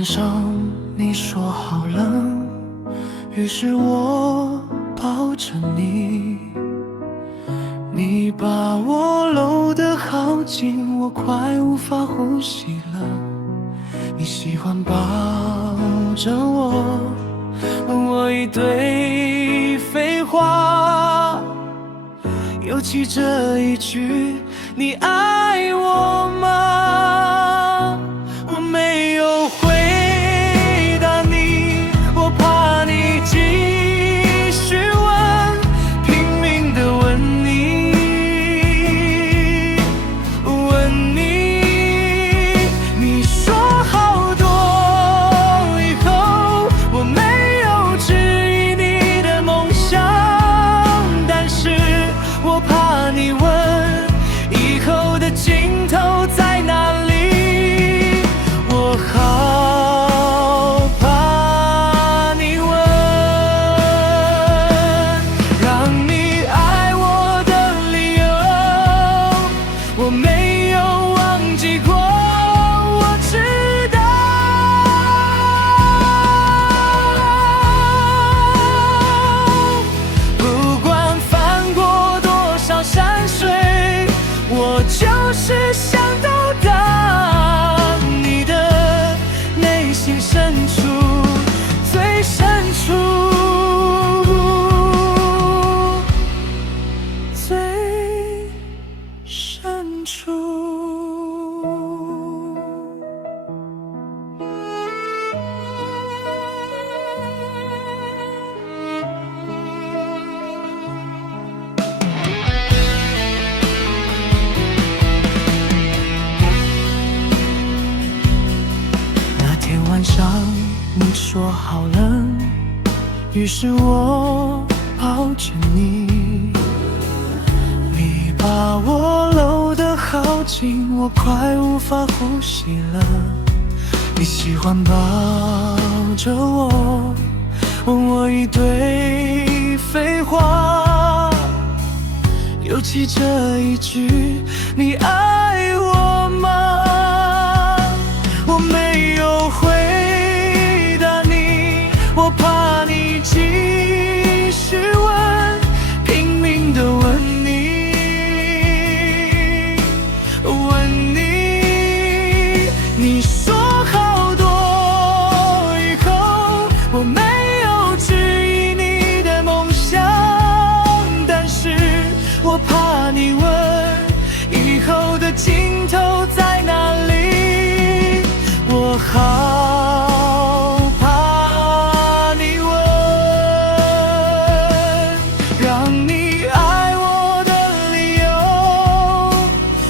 晚上你说好了，于是我抱着你，你把我搂得好紧，我快无法呼吸了。你喜欢抱着我，问我一堆废话，尤其这一句你爱我吗？我没有回答你，我怕你继续问，拼命地问你，问你，你说好多以后我没有质疑你的梦想，但是我怕你问以后的尽头在哪里，我好怕你问，让你爱我的理由，我没有忘记过，我知道，不管翻过多少山水，我就是想到达你的内心深处，最深处，最深处。那天晚上你说好了，于是我抱着你，你把我搂得好紧，我快无法呼吸了。你喜欢抱着我，问我一堆废话，尤其这一句你爱我吗？我没有回答你，我怕你继续问，拼命地问你，问你，你说好多以后我没有质疑你的梦想，但是我怕你问以后的尽头在哪里，我好怕你问，让你爱我的理由，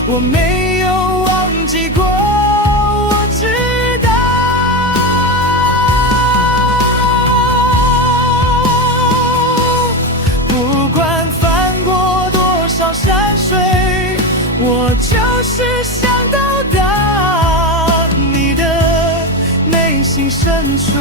我没有忘记过，我知道，不管翻过多少山水，我就是想到达你的内心深处，